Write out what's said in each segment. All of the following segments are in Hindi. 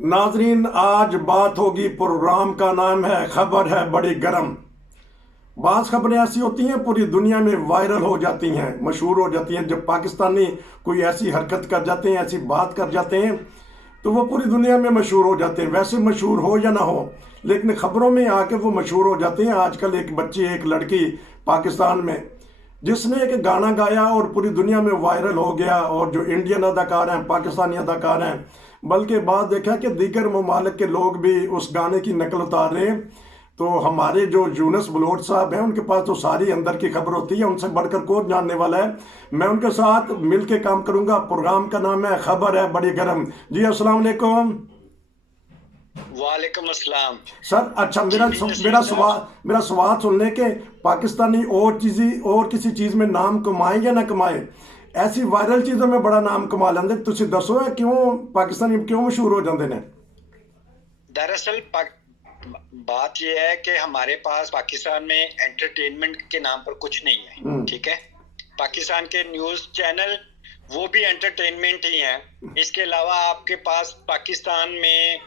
नाजरीन, आज बात होगी, प्रोग्राम का नाम है खबर है बड़ी गरम। बाज़ खबरें ऐसी होती हैं पूरी दुनिया में वायरल हो जाती हैं, मशहूर हो जाती हैं। जब पाकिस्तानी कोई ऐसी हरकत कर जाते हैं, ऐसी बात कर जाते हैं, तो वो पूरी दुनिया में मशहूर हो जाते हैं। वैसे मशहूर हो या ना हो, लेकिन खबरों में आके वो मशहूर हो जाते हैं। आजकल एक बच्ची, एक लड़की पाकिस्तान में, जिसने एक गाना गाया और पूरी दुनिया में वायरल हो गया, और जो इंडियन अदाकार हैं, पाकिस्तानी अदाकार हैं, बल्कि बाद देखा कि दीगर ममालिक के लोग भी उस गाने की नकल उतार रहे हैं। तो हमारे जो यूनुस बलोच साहब हैं, उनके पास तो सारी अंदर की खबर होती है, उनसे बढ़कर कौन जानने वाला है। मैं उनके साथ मिल के काम करूंगा। प्रोग्राम का नाम है खबर है बड़ी गर्म। जी अस्सलाम वालेकुम। वालेकुम अस्सलाम। सर, अच्छा, जी मेरा जी नसीर मेरा साहब। सवाल मेरा सवाल सुनने के, पाकिस्तानी और किसी चीज़ में नाम कमाए या ना कमाए, ऐसी वायरल चीज़ों में बड़ा नाम कमा लेंगे। तुसी दसो है क्यों पाकिस्तानी क्यों मशहूर हो जाते हैं? दरअसल बात यह है कि हमारे पास पाकिस्तान में एंटरटेनमेंट के नाम पर कुछ नहीं है, ठीक है। पाकिस्तान के न्यूज़ चैनल वो भी एंटरटेनमेंट ही हैं। इसके अलावा आपके पास पाकिस्तान में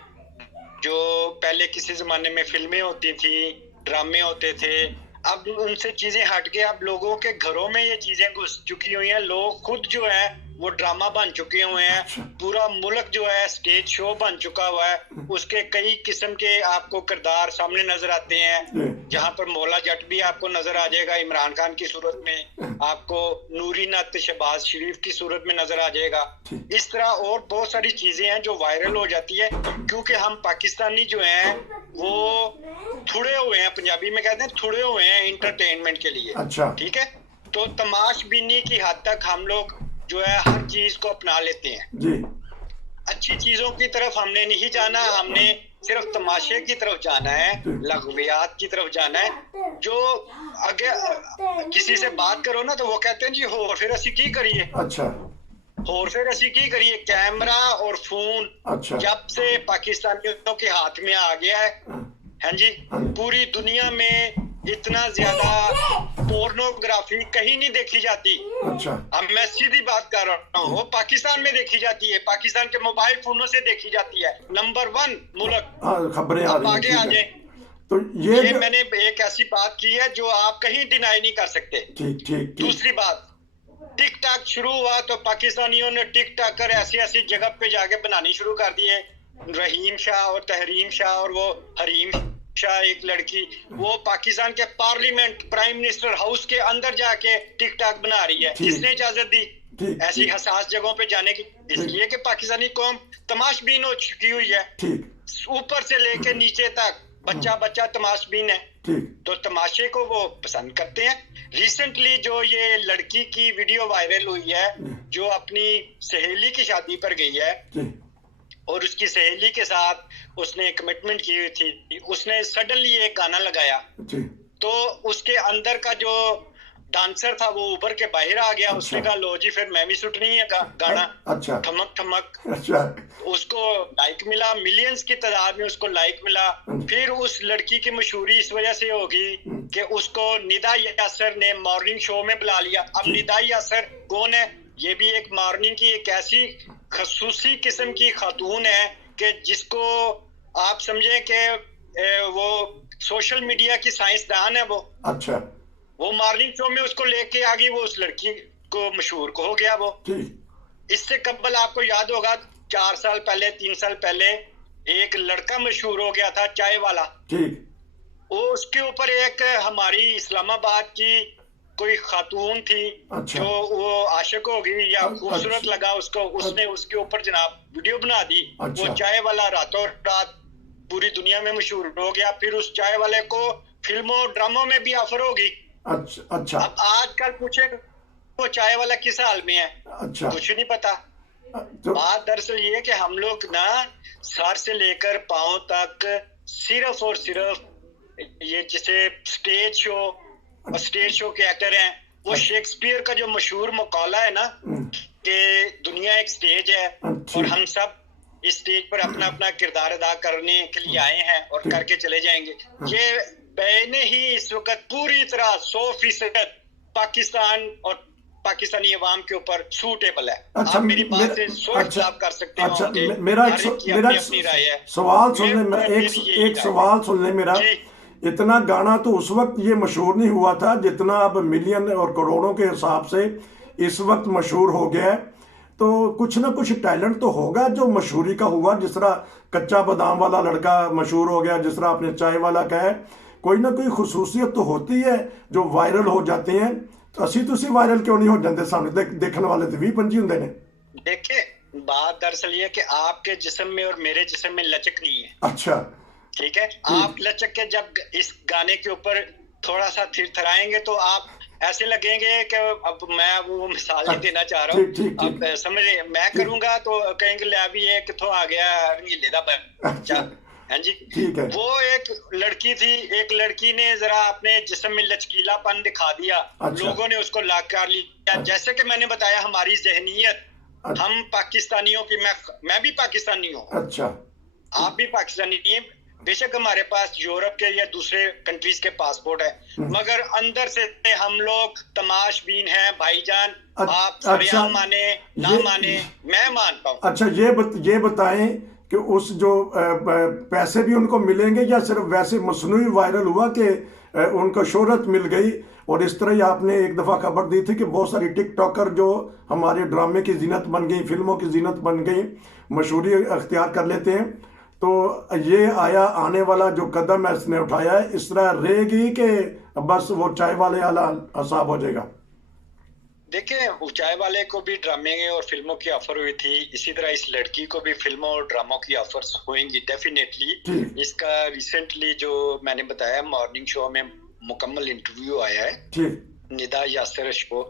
जो पहले किसी ज़माने में फिल्में होती थी, ड्रामे होते थे, अब उनसे चीज़ें हट के अब लोगों के घरों में ये चीज़ें घुस चुकी हुई हैं। लोग खुद जो है वो ड्रामा बन चुके हुए हैं। अच्छा। पूरा मुल्क जो है स्टेज शो बन चुका हुआ है। उसके कई किस्म के आपको किरदार सामने नजर आते हैं, जहां पर मौला जट भी आपको नजर आ जाएगा इमरान खान की सूरत में, आपको नूरी नत शहबाज शरीफ की सूरत में नजर आ जाएगा। इस तरह और बहुत सारी चीजें हैं जो वायरल हो जाती है, क्योंकि हम पाकिस्तानी जो हैं वो थुड़े हुए हैं, पंजाबी में कहते हैं थुड़े हुए हैं इंटरटेनमेंट के लिए। अच्छा। ठीक है, तो तमाशबीनी की हद तक हम लोग जो है हर चीज को अपना लेते हैं। जी। अच्छी चीजों की तरफ हमने नहीं जाना, हमने सिर्फ तमाशे की तरफ जाना है, लग़वियात की तरफ जाना है। जो अगर किसी से बात करो ना तो वो कहते हैं जी होर फिर असी की करिए, अच्छा। होर फिर असी की करिए। कैमरा और फोन अच्छा। जब से पाकिस्तानियों के हाथ में आ गया है जी, पूरी दुनिया में इतना ज्यादा पोर्नोग्राफी कहीं नहीं देखी जाती। अच्छा। अब मैं सीधी बात कर रहा हूँ, वो पाकिस्तान में देखी जाती है, पाकिस्तान के मोबाइल फोनों से देखी जाती है। नंबर 1 मुल्क। हाँ, खबरें आ अब रही हैं, आगे ठीक आ है। जाए, तो ये मैंने एक ऐसी बात की है जो आप कहीं डिनाई नहीं कर सकते। ठीक ठीक ठीक। दूसरी बात, टिक टाक शुरू हुआ तो पाकिस्तानियों ने टिक टाक कर ऐसी ऐसी जगह पे जाके बनानी शुरू कर दिए। रहीम शाह और तहरीम शाह और वो हरीम शाह, एक लड़की, वो पाकिस्तान के पार्लियामेंट प्राइम मिनिस्टर हाउस के अंदर जाके टिक टाक बना रही है। किसने इजाजत दी ऐसी हसास जगहों पे जाने की? इसलिए कि पाकिस्तानी कौम तमाशबीन हो चुकी हुई है, ऊपर से लेके नीचे तक बच्चा बच्चा तमाशबीन है। तो तमाशे को वो पसंद करते हैं। रिसेंटली जो ये लड़की की वीडियो वायरल हुई है, जो अपनी सहेली की शादी पर गई है और उसकी सहेली के साथ उसने कमिटमेंट की हुई थी, उसने सडनली एक गाना लगाया तो उसके अंदर का जो डांसर था वो उभर के बाहर आ गया। उसने कहा लो जी फिर मैं भी सुटनी है गाना। अच्छा। ठमक ठमक। अच्छा। उसको लाइक मिला, मिलियंस की तादाद में उसको लाइक मिला। फिर उस लड़की की मशहूरी इस वजह से होगी कि उसको निदा यासर ने मॉर्निंग शो में बुला लिया। अब निदा यासर कौन है? ये भी एक मॉर्निंग की एक ऐसी खसूसी किस्म की खातून है कि जिसको आप समझे कि वो सोशल मीडिया की साइंसदान है वो। अच्छा। वो मॉर्निंग शो में उसको लेके आ गई, वो उस लड़की को मशहूर को हो गया वो। इससे कबल आपको याद होगा 4 साल पहले 3 साल पहले एक लड़का मशहूर हो गया था, चाय वाला। वो उसके ऊपर एक हमारी इस्लामाबाद की कोई खातून थी। अच्छा। जो वो आशिक हो गई या खूबसूरत लगा उसको, उसने उसके ऊपर जनाब वीडियो बना दी। अच्छा। वो चाय वाला रातों रात पूरी दुनिया में मशहूर हो गया। फिर उस चाय वाले को फिल्मों ड्रामों में भी ऑफर होगी। अच्छा। अच्छा। अब आजकल पूछे वो चाय वाला किस हाल में है? अच्छा। कुछ नहीं पता। बात दरअसल ये है कि हम लोग ना सर से लेकर पांव तक सिर्फ और सिर्फ ये जैसे स्टेज शो और स्टेज शो के एक्टर हैं। वो शेक्सपियर का जो मशहूर मकाला है ना कि दुनिया एक स्टेज है और हम सब इस स्टेज पर अपना अपना किरदार अदा करने के लिए आए हैं और करके चले जाएंगे। ये मैंने ही इस वक्त पूरी तरह 100% पाकिस्तान और पाकिस्तानी अवाम के ऊपर सूटेबल है। अच्छा, आप मेरी बात से सोच आप कर सकते हो। अच्छा, कि मेरा अपनी राय है। सवाल सुनने मेरा एक सवाल सुनने मेरा, इतना गाना तो उस वक्त ये मशहूर नहीं हुआ था जितना अब मिलियन और करोड़ों के हिसाब से इस वक्त मशहूर हो गया है। तो कुछ ना कुछ टैलेंट तो होगा जो मशहूरी का हुआ, जिस तरह कच्चा बादाम वाला लड़का मशहूर हो गया, जिस तरह आपने चाय वाला कहा है, कोई ना कोई खसूसियत तो होती है जो वायरल हो जाती हैं। तो असी तुसी वायरल क्यों नहीं हो जाते? सामने देखने वाले तो 20-25 होंगे ने। देखिए, बात दरअसल ये कि आपके जिस्म में और मेरे जिस्म में लचक नहीं है। अच्छा, ठीक है। आप लचक के जब इस गाने के ऊपर थोड़ा सा थिरथराएंगे तो आप ऐसे लगेंगे कि अब मैं वो मिसाल नहीं देना चाह रहा हूँ, अब समझ मैं करूंगा तो कहेंगे ले अभी ये किथों आ गया रंगीले दा बच्चा। हाँ जी, वो एक लड़की ने जरा अपने जिस्म में लचकीलापन दिखा दिया। अच्छा। लोगों ने उसको लाग कर लिया। जैसे कि मैंने बताया, हमारी जहनियत, हम पाकिस्तानियों की, मैं भी पाकिस्तानी हूँ। अच्छा, आप भी पाकिस्तानी नहीं है। बेशक हमारे पास यूरोप के या दूसरे कंट्रीज के पासपोर्ट है, मगर अंदर से हम लोग तमाशबीन हैं भाईजान। आप सरेआम माने ना माने, मैं मानता हूँ। अच्छा, ये बताएं कि उस जो पैसे भी उनको मिलेंगे या सिर्फ वैसे मसनूई वायरल हुआ कि उनको शोहरत मिल गई? और इस तरह ही आपने एक दफ़ा खबर दी थी कि बहुत सारी टिकटॉकर जो हमारे ड्रामे की जीनत बन गई, फिल्मों की जीनत बन गई, मशहूरी अख्तियार कर लेते हैं। तो ये आने वाला जो कदम है इसने उठाया है, इस तरह रहेगी कि बस वो चाय वाले वाला हिसाब हो जाएगा? देखिए, चाय वाले को भी ड्रामे और फिल्मों की ऑफर हुई थी, इसी तरह इस लड़की को भी फिल्मों और ड्रामों की ऑफर्स होंगी डेफिनेटली। इसका रिसेंटली जो मैंने बताया मॉर्निंग शो में मुकम्मल इंटरव्यू आया है, निदा यासर शो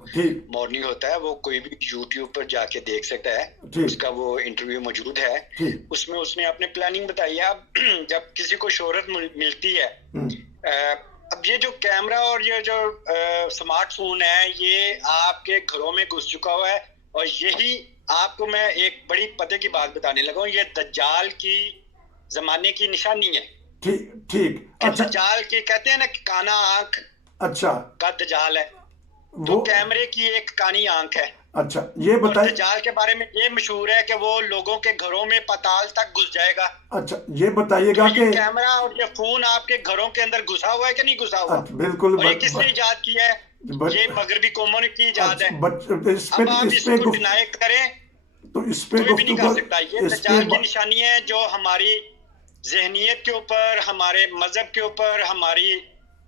मॉर्निंग होता है, वो कोई भी यूट्यूब पर जाके देख सकता है, उसका वो इंटरव्यू मौजूद है। उसमें उसने अपने प्लानिंग बताई है। अब जब किसी को शोहरत मिलती है, अब ये जो कैमरा और ये जो स्मार्टफोन है, ये आपके घरों में घुस चुका हुआ है। और यही आपको मैं एक बड़ी पते की बात बताने लगा हूँ, ये दज्जाल की जमाने की निशानी है। ठीक। अच्छा, दज्जाल की कहते हैं ना, काना आंख, अच्छा, का दज्जाल है, तो कैमरे की एक कानी आंख है। अच्छा, ये बताइए, दज्जाल के बारे में ये मशहूर है कि वो लोगों के घरों में पाताल तक घुस जाएगा। अच्छा, ये बताइएगा कि कैमरा और ये फोन आपके घरों के अंदर घुसा हुआ है कि नहीं घुसा हुआ? बिल्कुल। और ये किसने इजाद किया है? ये मगरबी कौमों की इजाद है। अब आप इसको डिनाई करें तो इस पे भी नहीं कर सकता। ये दज्जाल की निशानी है जो हमारी जहनियत के ऊपर, हमारे मजहब के ऊपर, हमारी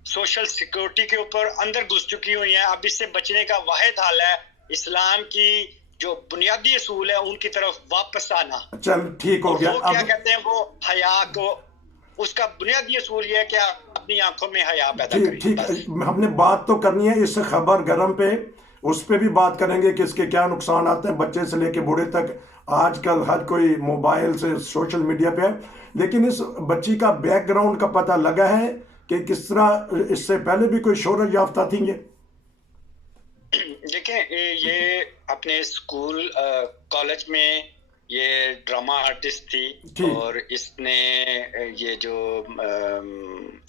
सोशल सिक्योरिटी के ऊपर अंदर घुस चुकी हुई है। अब इससे बचने का वाहिद हल है इस्लाम की जो बुनियादी असूल है उनकी तरफ वापस आना। चल, ठीक हो गया। वो क्या कहते हैं, वो हया को, उसका बुनियादी असूल ये है कि आप अपनी आंखों में हया पैदा करें। ठीक, हमने बात तो करनी है इस खबर गरम पे, उस पे भी बात करेंगे कि इसके क्या नुकसान आते हैं, बच्चे से लेके बूढ़े तक। आजकल हर कोई मोबाइल से, सोशल मीडिया पे है। लेकिन इस बच्ची का बैकग्राउंड का पता लगा है कि किस तरह इससे पहले भी कोई शोहरत याफ्ता थी? देखें, ये अपने स्कूल कॉलेज में ये ड्रामा आर्टिस्ट थी और इसने ये जो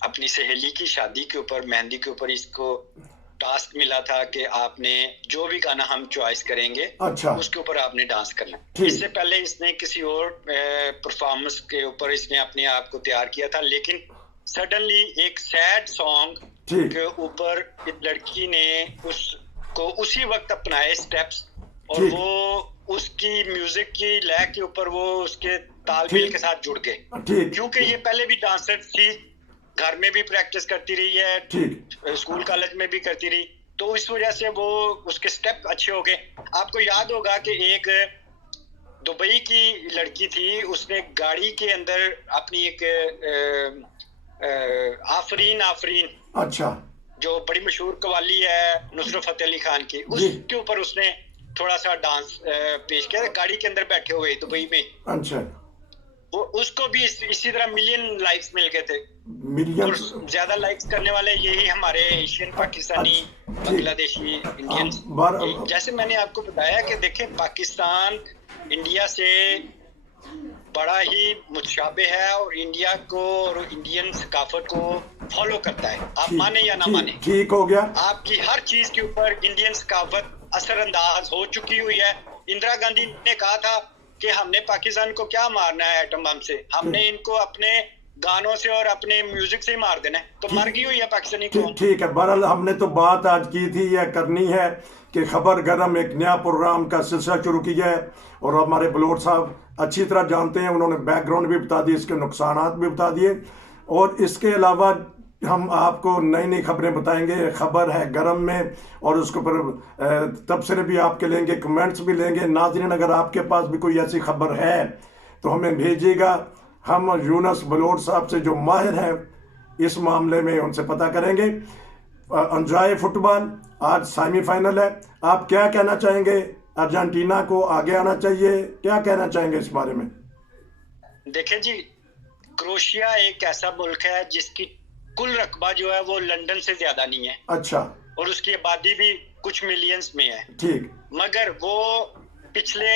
अपनी सहेली की शादी के ऊपर, मेहंदी के ऊपर इसको टास्क मिला था कि आपने जो भी गाना हम चॉइस करेंगे, अच्छा, उसके ऊपर आपने डांस करना। इससे पहले इसने किसी और परफॉर्मेंस के ऊपर इसने अपने आप को तैयार किया था, लेकिन सडनली एक सैड सॉन्ग के ऊपर इस लड़की ने उसको उसी वक्त अपनाए स्टेप्स, और वो उसकी म्यूजिक की लय के ऊपर वो उसके तालमेल के साथ जुड़ गए। क्योंकि ये पहले भी डांसर थी, घर में भी प्रैक्टिस करती रही है, स्कूल कॉलेज में भी करती रही, तो इस वजह से वो उसके स्टेप अच्छे हो गए। आपको याद होगा कि एक दुबई की लड़की थी, उसने गाड़ी के अंदर अपनी एक आफरीन, अच्छा, जो बड़ी मशहूर कवाली है नुसरत फतेह अली खान की, उसके ऊपर उसने थोड़ा सा डांस पेश किया, गाड़ी के अंदर बैठे हुए दुबई में। अच्छा, वो उसको भी इसी तरह मिलियन लाइक्स मिल गए थे। मिलियन ज्यादा लाइक्स करने वाले यही हमारे एशियन, पाकिस्तानी, बांग्लादेशी, इंडियंस। जैसे मैंने आपको बताया कि देखें, पाकिस्तान इंडिया से बड़ा ही मुतशाबे है और इंडिया को और इंडियन सकाफत को फॉलो करता है, आप माने या ना माने। ठीक हो गया। आपकी हर चीज के ऊपर इंडियन सकाफत असरअंदाज हो चुकी हुई है। इंदिरा गांधी ने कहा था कि हमने पाकिस्तान को क्या मारना है एटम बम से, हमने इनको अपने गानों से और अपने म्यूजिक से ही मार देना है, तो मर गई हुई है पाकिस्तानी कौम। ठीक है, बहरहाल हमने तो बात आज की थी, यह करनी है कि खबर गरम एक नया प्रोग्राम का सिलसिला शुरू किया है और हमारे बलोच साहब अच्छी तरह जानते हैं, उन्होंने बैकग्राउंड भी बता दिए, इसके नुकसानात भी बता दिए, और इसके अलावा हम आपको नई नई खबरें बताएंगे। खबर है गरम में, और उसके ऊपर तबसरे भी आपके लेंगे, कमेंट्स भी लेंगे। नाज़रीन, अगर आपके पास भी कोई ऐसी खबर है तो हमें भेजिएगा, हम यूनुस बलोच साहब से जो माहिर हैं इस मामले में उनसे पता करेंगे। एंजॉय फुटबॉल, आज सेमीफाइनल है, आप क्या कहना चाहेंगे? अर्जेंटीना को आगे आना चाहिए, क्या कहना चाहेंगे इस बारे में? देखिए जी, क्रोएशिया एक ऐसा मुल्क है जिसकी कुल रकबा जो है वो लंदन से ज्यादा नहीं है। अच्छा। और उसकी आबादी भी कुछ मिलियंस में है। ठीक। मगर वो पिछले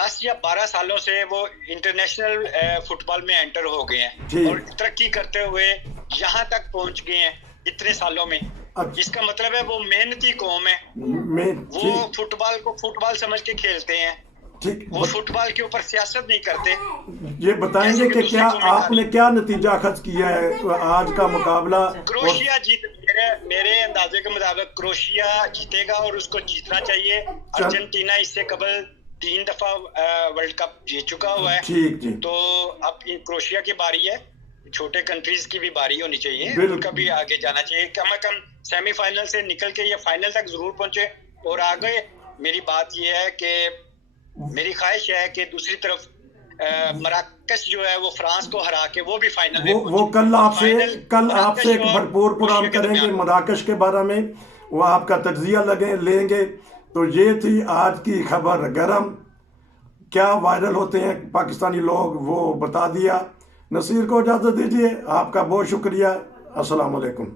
10 या 12 सालों से वो इंटरनेशनल फुटबॉल में एंटर हो गए हैं और तरक्की करते हुए यहाँ तक पहुंच गए हैं इतने सालों में। अच्छा। इसका मतलब है वो मेहनती कौम है, वो फुटबॉल को फुटबॉल समझ के खेलते हैं। ठीक। वो फुटबॉल के ऊपर सियासत नहीं करते। ये बताएंगे कि क्या आपने क्या नतीजा अखज़ किया है आज का मुकाबला? क्रोएशिया जीत, मेरे अंदाजे के मुताबिक क्रोएशिया जीतेगा और उसको जीतना चाहिए। अर्जेंटीना इससे कबल 3 दफा वर्ल्ड कप जीत चुका हुआ है। ठीक जी। तो अब क्रोएशिया की बारी है, छोटे कंट्रीज की भी बारी होनी चाहिए, उनका भी आगे जाना चाहिए। कम से कम सेमीफाइनल से निकल के ये फाइनल तक जरूर पहुंचे और आगे। मेरी बात ये है कि मेरी ख्वाहिश है कि दूसरी तरफ मराकश जो है वो फ्रांस को हरा के वो भी फाइनल में वो कल आपसे एक भरपूर प्रोग्राम करेंगे मराकश के बारे में, वो आपका तज्जिया लेंगे। तो ये थी आज की खबर गरम। क्या वायरल होते हैं पाकिस्तानी लोग वो बता दिया। नसीर को इजाज़त दीजिए, आपका बहुत शुक्रिया। अस्सलाम वालेकुम।